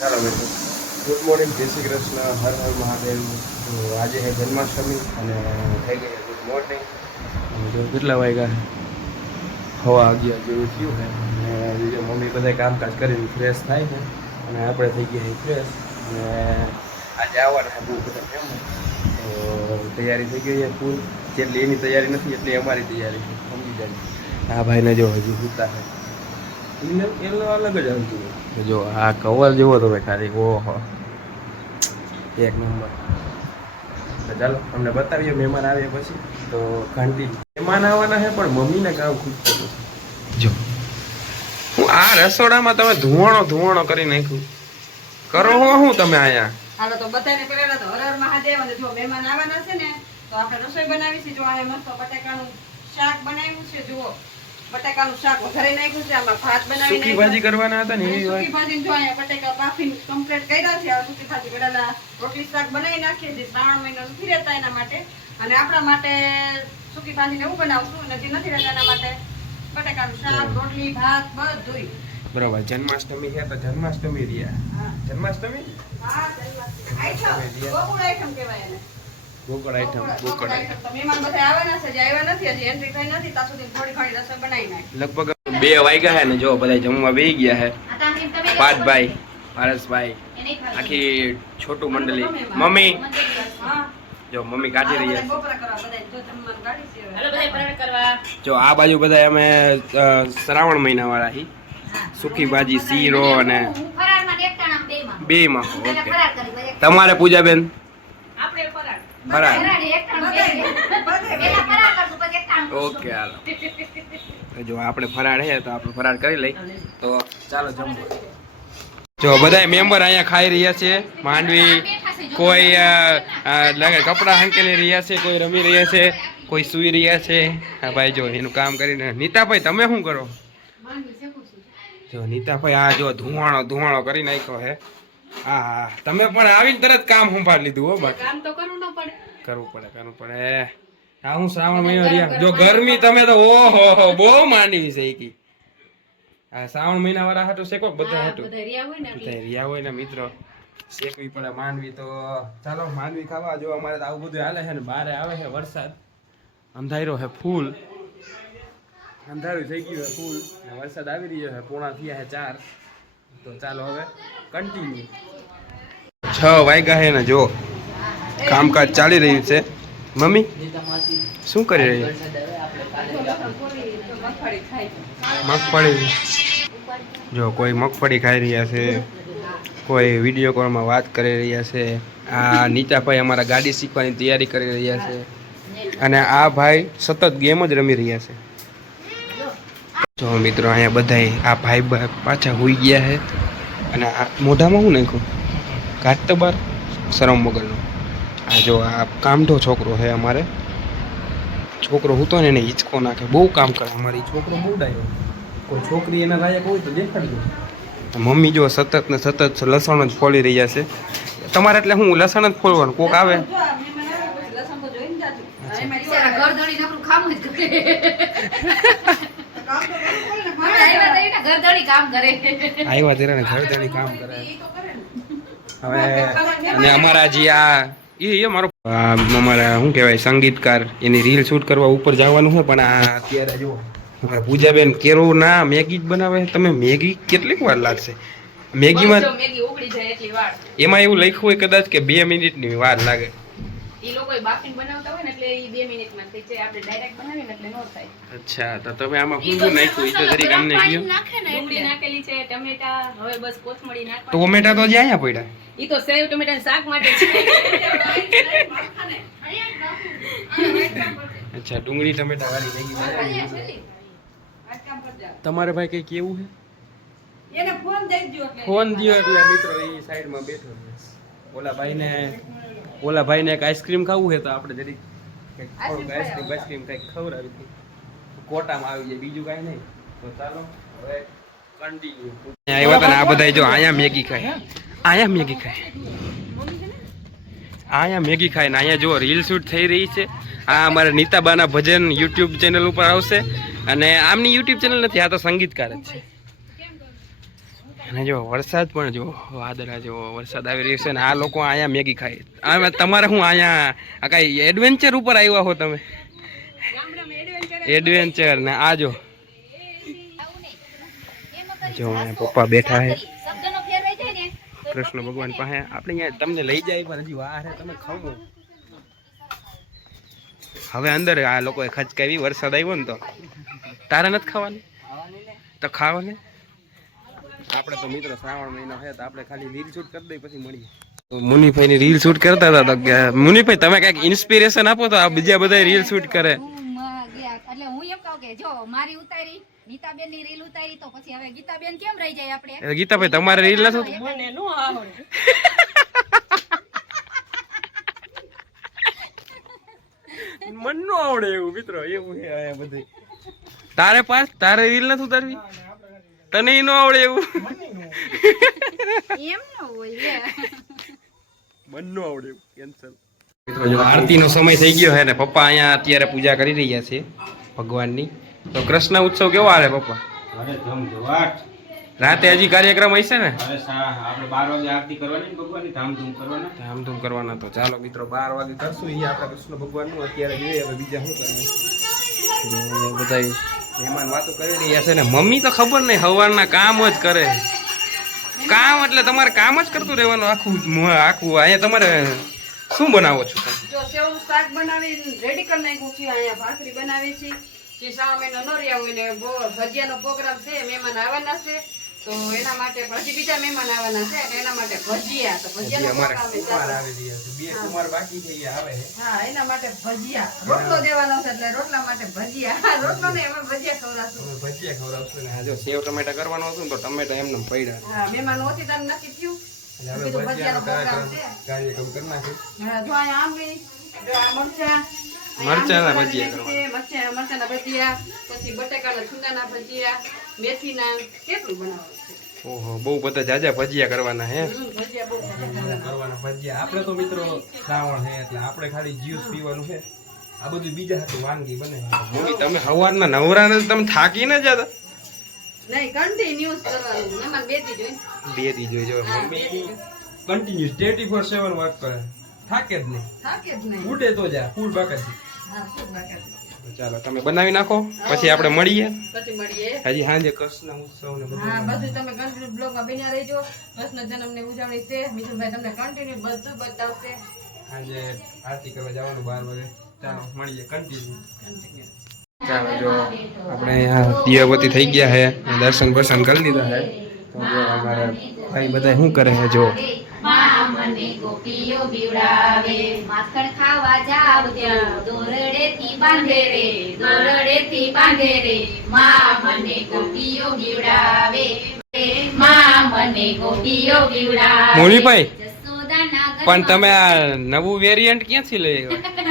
ચાલો મિત્રો. Good morning જય શ્રી કૃષ્ણ. હર હર મહાદેવ. તો આજે હે જન્માષ્ટમી અને થઈ ગઈ ગુડ મોર્નિંગ કેટલા વાગ્યા હવા અગિયાર જેવું થયું છે અને મમ્મી બધા કામકાજ કરીને ફ્રેશ થાય છે. અને આપણે થઈ ગયા ફ્રેશ અને આજે આવવાના બહુ બધા કેમ તો તૈયારી થઈ ગઈ છે ફૂલ જેટલી એની તૈયારી નથી એટલી અમારી તૈયારી છે. સમજી જાય આ ભાઈને જો હજી સૂતા છે એને એનો અલગ જ આવતું હોય. જો આ કવર જેવો તમે ખાલી ઓહો. એક નંબર. તો ચાલો તમને બતાવીએ મહેમાન આવ્યા પછી. તો ઘંટી. મહેમાન આવવાના છે પણ મમ્મીને કામ ખૂબ કરવું જો. હું આ રસોડામાં તમે ધુવાણો ધુવાણો કરી નાખ્યું. કરો હો હું તમે અહીંયા. હાલો તો બધાને પહેલા તો હર હર મહાદેવ અને જો મહેમાન આવવાના છે ને તો આપણે રસોઈ બનાવી છે જો આ મસ્ત બટાકાનું શાક બનાવ્યું છે જુઓ. બટાકાનું શાક વઘારી નાખ્યું છે આમાં ભાત બનાવી સૂકી ભાજી કરવાના હતા ને એવી વાત. ભાજી જો અહીંયા બટાકા બાફીને કમ્પ્લીટ કર્યા છે હવે સૂકી ભાજી પેલા રોટલી શાક બનાવી નાખીએ છીએ શ્રાવણ મહિનો નથી રહેતા એના માટે. અને આપણા માટે સૂકી ભાજીને એવું બનાવશું નથી નથી રહેતા એના માટે બટાકાનું શાક રોટલી ભાત બધુંય. બરોબર જન્માષ્ટમી છે તો જન્માષ્ટમી રહ્યા. હા. જન્માષ્ટમી? હા આઈટમ ગોકુળ આઈટમ કહેવાય એને. ગોકળ આઈટમ બોકડ આઈટમ મહેમાન બધા આવવાના છે જે આવ્યા નથી હજી એન્ટ્રી થઈ નથી ત્યાં સુધી થોડી ઘણી રસોઈ બનાવી નાખી. લગભગ બે વાગ્યા છે ને જો બધા જમવા બેસી ગયા છે. પાર્થભાઈ પારસભાઈ આખી છોટું મંડળી. મમ્મી જો મમ્મી કાઢી રહ્યા છે. જો આ બાજુ બધા અમે શ્રાવણ મહિના વાળા હી. સૂકી ભાજી શીરો અને બે માં ઓકે. તમારે પૂજા બેન તમારે પૂજાબેન આપણે ફરાળ ફરાળ ફરાળ એકટાણું બે પેલા ફરાળ કરશું પછી ઓકે હાલો. જો આપણે ફરાળ હે તો આપણે ફરાળ કરી લઈ. તો ચાલો જમવા. જો બધા મેમ્બર અહીંયા ખાઈ રહ્યા છે. માંડવી કોઈ લાગે કપડાં હંકેલી રહ્યા છે કોઈ રમી રહ્યા છે કોઈ સૂઈ રહ્યા છે. હા ભાઈ જો એનું કામ કરીને. નીતાભાઈ તમે શું કરો? જો નીતાભાઈ આ જો ધુવાણો ધુવાણો કરી નાખ્યો હે. હા હા. તમે પણ આવીને તરત કામ સંભાળી લીધું હો બાકી. કામ તો કરવું ન પડે. કરવું પડે કરવું પડે. આ હું શ્રાવણ મહિનો રહ્યા. જો ગરમી તમે તો ઓહો હો બહુ માંડી છે એકી આ શ્રાવણ મહિના વાળા હાટો શેકો? બધા હાટો. બધા રહ્યા હોય ને મિત્રો. શેકવી પડે માંડવી તો. ચાલો માંડવી ખાવા જો અમારે તો આવું બધું હાલે છે ને બારે આવે છે વરસાદ. અંધારો છે ફૂલ. અંધારું થઈ ગયું છે ફૂલ. ને વરસાદ આવી રહ્યો છે પોણા થયા છે ચાર. તો ચાલો હવે. કન્ટિન્યુ છ વાગ્યા હે ને જો કામકાજ ચાલી રહ્યું છે. મમ્મી, શું કરી રહી મગફળી. જો, કોઈ મગફળી ખાઈ રહ્યા છે, કોઈ વીડિયો કોલમાં વાત કરી રહ્યા છે. આ નીતાભાઈ અમારા ગાડી શીખવાની તૈયારી કરી રહ્યા છે. અને આ ભાઈ સતત ગેમ જ રમી રહ્યા છે. જો મિત્રો, અહીંયા બધાય આ ભાઈ પાછા હોઈ ગયા છે. અને આ મોઢામાં શું નાખ્યું? ઘાટ તો બાર શરમ વગરનો. આ જો આ કામઢો છોકરો છે અમારે. છોકરો હતો ને એને હિંચકો નાખે. બહુ કામ કરે અમારી. છોકરો બહુ ડાયો. કોઈ છોકરી એના લાયક હોય તો દેખાડજો મમ્મી જો સતત ને સતત લસણ જ ફોલી રહ્યા છે. તમારે એટલે હું લસણ જ ફોલવાનું? કોક આવે? લસણ તો આવ્યા તો ઘરધણી કામ કરે. આવ્યા ત્યારે ઘરદાણી કામ કરે. હવે અને અમારા જે આ એ એ મારો અમારા શું કહેવાય સંગીતકાર એની રીલ શૂટ કરવા ઉપર જવાનું છે પણ આ અત્યારે જુઓ. પૂજાબેન કેરો ના મેગી જ બનાવે તમે મેગી કેટલીક વાર લાગશે? મેગીમાં એમાં એવું લખ્યું હોય કદાચ કે બે મિનિટની વાર લાગે. ઈ લોકો બાફીને બનાવતા હોય ને એટલે ઈ બે મિનિટમાં થઈ જાય. આપણે ડાયરેક્ટ બનાવીએ એટલે નો થાય. અચ્છા તો તમે આમાં શું શું નાખ્યું એ તો જરીક અમને કહ્યું ડુંગળી નાખેલી છે ટમેટા હવે બસ કોથમરી નાખવા ટોમેટા તો જ અહીંયા પડ્યા. એ તો સેવ ટમેટાનું શાક માટે છે. અચ્છા ડુંગળી ટમેટા વાળી બનાવી. તમારે ભાઈ કઈ કેવું છે? ફોન દઈ દ્યો ફોન દિયો એટલે મિત્રો એ સાઈડમાં બેઠો છે. ઓલા ભાઈને ઓલા ભાઈને એક આઈસ્ક્રીમ ખાવું હોય તો આપણે જરીક કંઈક થોડુંક આઈસ્ક્રીમ આઈસ્ક્રીમ કંઈક ખવડાવી હતી કોટામાં આવી જાય બીજું કાંઈ નહીં. તો ચાલો હવે કન્ટિન્યુ આવ્યા હતા ને આ બધા જો અહીંયા મેગી ખાય. અહીંયા મેગી ખાય. અહીંયા મેગી ખાય ને અહીંયા જો રીલ શૂટ થઈ રહી છે. આ અમારા નીતાબાના ભજન યુટ્યુબ ચેનલ ઉપર આવશે. અને આમની યુટ્યુબ ચેનલ નથી આ તો સંગીતકાર જ છે. અને જો વરસાદ પણ જો વાદળા જો વરસાદ આવી રહ્યો છે ને આ લોકો અહીંયા મેગી ખાય. આમાં તમારે હું અહીંયા આ કાંઈ એડવેન્ચર ઉપર આવ્યા હો તમે? એડવેન્ચર ને, આ જો. જો પપ્પા બેઠા ને કૃષ્ણ ભગવાન પાસે. આપણે અહીંયા તમને લઈ જાય, પણ હજી વાર તમે ખાવો. હવે અંદર આ લોકોએ ખચકાવી, વરસાદ આવ્યો ને તો. તારે નથી ખાવાની? તો ખાવો આપણે તો મિત્રો શ્રાવણ મહિનો છે તો આપણે ખાલી રીલ શૂટ કરી દઈએ પછી મળીએ. તો મુનિભાઈ ની રીલ શૂટ કરતા હતા તો મુનિભાઈ તમે કંઈક ઇન્સ્પિરેશન આપો તો આ બીજા બધા રીલ શૂટ કરે. એટલે હું એમ કહું કે જો મારી ઉતારી નીતાબેનની રીલ ઉતારી તો પછી હવે ગીતાબેન કેમ રહી જાય આપણે? ગીતાભાઈ તમારે રીલ નથી? મને નો આવડે. મન નો આવડે એવું મિત્રો એવું છે બધું. તારે પાસ તારે રીલ નથી ઉતારવી? તને નો આવડે એવું. એમ ન હોય મન નો આવડે એવું કેન્સલ મિત્રો જો આરતી નો સમય થઈ ગયો હે ને પપ્પા અહીંયા અત્યારે પૂજા કરી રહ્યા છે ભગવાનની. તો કૃષ્ણ ઉત્સવ કેવો આવે પપ્પા? રાતે હજી કાર્યક્રમ હશે ને? અરે સા બાર વાગે આરતી કરવાની ધામધૂમ કરવાના. તો ચાલો મિત્રો બાર વાગે કરશું. એ આપણા કૃષ્ણ ભગવાનનું અત્યારે જોઈએ હવે બીજા શું કરીએ. બધા મહેમાન વાતો કરી રહ્યા છે ને મમ્મી તો ખબર નહીં સવારના કામ જ કરે. કામ એટલે તમારે કામ જ કરતું રહેવાનું, આખું આખું અહીંયા તમારે શું બનાવો છો તમે? શાક બનાવી રેડી કરી નાખ્યું છે, અહીંયા ભાખરી બનાવી છે. જે શ્રાવણ મહિનો ન રહ્યા હોય ને ભજીયાનો પ્રોગ્રામ છે મહેમાન આવવાના છે. તો એના માટે હજી બીજા મહેમાન આવવાના છે એટલે એના માટે ભજીયા તો હજી ભજીયાનો અમારે program કુમાર છે. આવી રહ્યા છે બે કુમાર બાકી છે એ આવે હા એના માટે ભજીયા. રોટલો દેવાનો છે એટલે રોટલા માટે ભજીયા. રોટલો ને અમે ભજીયા ખવડાવશું. ભજીયા ખવડાવશું ને જો સેવ ટમેટા કરવાનો હતું તો ટમેટા એમને પડ્યા હા મહેમાન ઓછી તાર નથી થયું. એટલે હવે ભજીયાનો ભજીયાનો છે. કાર્યક્રમ કરી નાખ્યો હા, જો અહીંયા આંબલી જો આ મરચાં. મરચાંના ભજીયા આંબલી છે, મરચાં મરચાંના ભજીયા પછી બટાકાના છુંદાના ભજીયા. મેથીના કેટલું બનાવવાનું છે? ઓહો બહુ બધા જાજા ભજીયા કરવાના હે? હમ, ભજીયા બહુ બધા કરવાના. કરવાના ભજીયા. આપણે તો મિત્રો શ્રાવણ છે એટલે આપણે ખાલી જ્યુસ પીવાનું છે આ બધું બીજા હાથે વાનગી બને. મમ્મી તમે સવારના નવરા ને તમે થાકી ન જતા? નહીં કન્ટિન્યુઅસ કરવાનું. મહેમાન બેતી જોઈ. બે દી મમ્મી કન્ટિન્યુઅસ ફોર સેવન વર્ક કરે. થાકે જ નહીં. થાકે જ નહીં. ઉડે તો જા ફૂલ બાકી હા શું બાકી ચાલો તમે બનાવી નાખો પછી આપણે મળીએ. પછી મળીએ. હજી સાંજે કૃષ્ણ ઉત્સવ ને હા બધું બધું તમે કન્ટિન્યુ બ્લોગમાં બન્યા રહેજો. કૃષ્ણ જન્મની ઉજવણી છે. મિથુનભાઈ તમને કન્ટિન્યુ બધું બતાવશે. આજે આરતી કરવા જવાનું બાર વાગે. ચાલો મળીએ કન્ટિન્યુ ચાલો જો આપણે અહીંયા દિયાવતી થઈ ગયા છે દર્શન બર્શન કરી લીધા છે. તો જો અમારા ભાઈ બધા શું કરે છે જો. મને ગોપીઓ બીવડાવે માખણ ખાવા જાવ ત્યાં દોરડેથી બાંધે રે દોરડેથી બાંધે રે માં મને ગોપીઓ બીવડાવે માં મને ગોપીઓ બીવડાવે મોનીભાઈ પણ તમે આ નવું વેરિયન્ટ ક્યાંથી લઈ આવ્યા?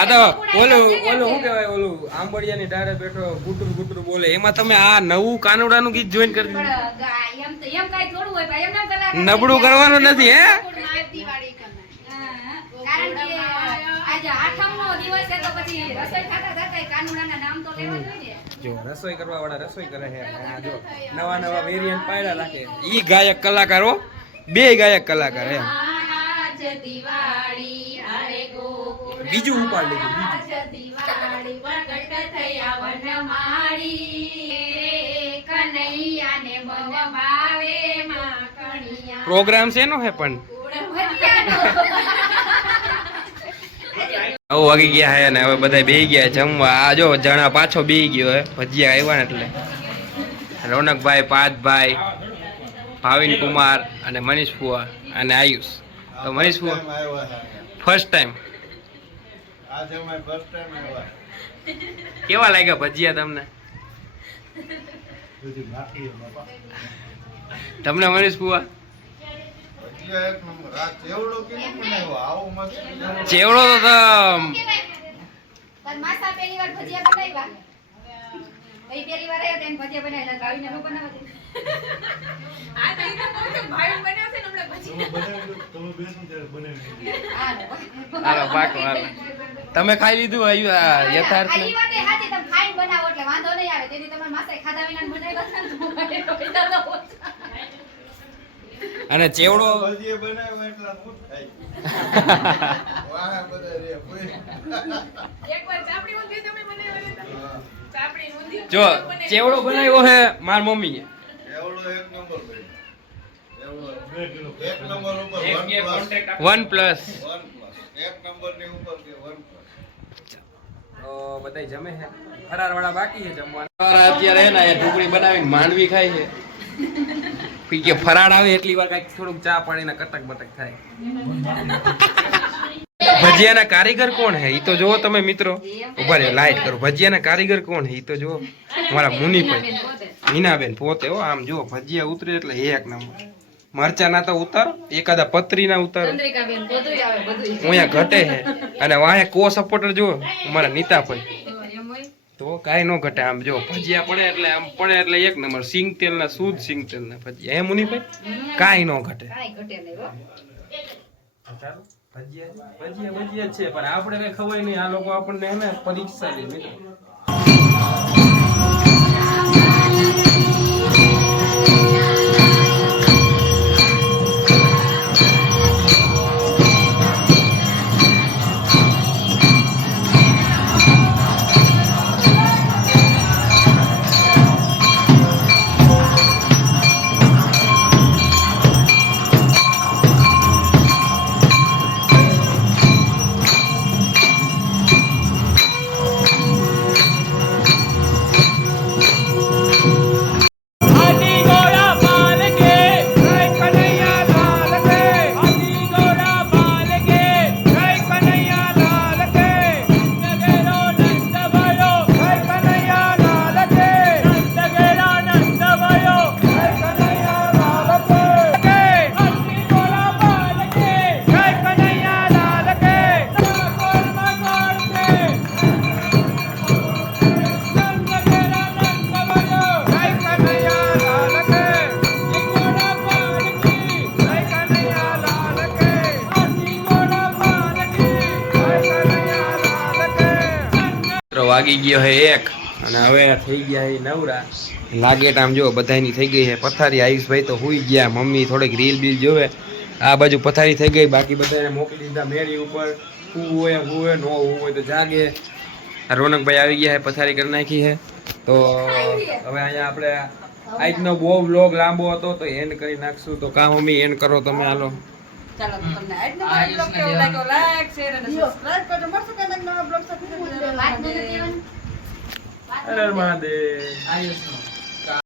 આ તો ઓલું ઓલું શું કહેવાય ઓલું આંબડિયાની ડાળે બેઠો ગુટુર ગુટુર બોલે. એમાં તમે આ નવું કાનુડાનું ગીત જોઈન કરી દીધું. એમ એમ એમ નબળું કરવાનું નથી હે. જો રસોઈ કરવા વાળા રસોઈ કરે છે. આ જો નવા નવા વેરિયન્ટ પાડ્યા રાખે ઈ ગાયક કલાકારો બે ગાયક કલાકાર હે આજ દિવાળી હારે ગોકુળ બીજું ઉપાડ લીધું. આજ દિવાળી પ્રગટ થયા ભાવે પ્રોગ્રામ શેનો હે પણ? નવ વાગી ગયા હે ને હવે બધા બે ગયા જમવા. આ જો જણા પાછો બે ગયો હે ભજીયા આવ્યા ને એટલે. રોનકભાઈ પાદભાઈ ભાવિન કુમાર અને મનીષ ફુવા અને આયુષ. તો મનીષ ફર્સ્ટ ટાઈમ આજે અમારે ફર્સ્ટ ટાઈમ આવ્યા. કેવા લાગ્યા ભજીયા તમને? તમને મનીષ ફુવા ભજીયા એક નંબર. આ ચેવડો તો તમ પણ માસા પહેલી વાર ભજીયા બનાવ્યા? તમે ખાઈ લીધું આવ્યું આ યથાર્થ અને ચેવડો જો ચેવડો બનાવ્યો હે? માર મમ્મી ચેવડો એક એક નંબર ઉપર વન પ્લસ વન પ્લસ એક નંબરની ઉપર કે વન પ્લસ તો બધાય જમે છે ફરાર બાકી છે જમવાનું? અત્યારે હે એ ઢોકળી બનાવીને માંડવી ખાય છે. કે ફરાળ આવે એટલી વાર કંઈક થોડુંક ચા પાણીને કટક બટક થાય. ભજીયાના કારીગર કોણ હે? ઈ તો જુઓ તમે મિત્રો. ઊભા રહ્યો લાઈટ કરો. ભજીયાના કારીગર કોણ હે? ઈ તો જુઓ. મારા મુનિભાઈ. મીનાબેન પોતે હો આમ જુઓ ભજીયા ઉતરે એટલે એક નંબર. મરચા ના તો ઉતારો એકાદા પતરી ના ઉતારો અહીંયા ઘટે હે અને વાહે કો સપોર્ટર જો મારા નીતા ભાઈ. તો કાંઈ ન ઘટે. આમ જો ભજીયા પડે એટલે આમ પડે એટલે એક નંબર. સિંગ તેલ ના શુદ્ધ સિંગ તેલ ના ભજીયા. હે મુનિભાઈ? કાંઈ ન ઘટે. કાંઈ ઘટે નહીં ભજીયા ભજીયા ભજીયા છે પણ આપણે કઈ ખબર નહીં. આ લોકો આપણને હે ને પરીક્ષા દે મિત્રો. વાગી ગયો હે એક. અને હવે થઈ ગયા હે નવરા. લાગેટ આમ જો બધાની થઈ ગઈ છે પથારી. આયુષભાઈ તો હુઈ ગયા. મમ્મી થોડીક રીલ બીલ જોવે. આ બાજુ પથારી થઈ ગઈ. બાકી બધાને મોકલી દીધા મેળી ઉપર. હું હોય હું હોય ન હું હોય તો જાગે. રોનકભાઈ આવી ગયા છે પથારી કરી નાખી છે તો હવે અહીંયા આપણે આજનો બહુ વ્લોગ લાંબો હતો તો એન્ડ કરી નાખશું. તો કામ મમ્મી એન્ડ કરો તમે હાલો. ચાલો તમને આજનો મારો બ્લોગ કેવો લાગ્યો? લાઈક શેર અને સબસ્ક્રાઇબ કરજો. મળશું કાંઈક નવા બ્લોગ સાથે. વાત નથી કહેવાની. હર હર મહાદેવ.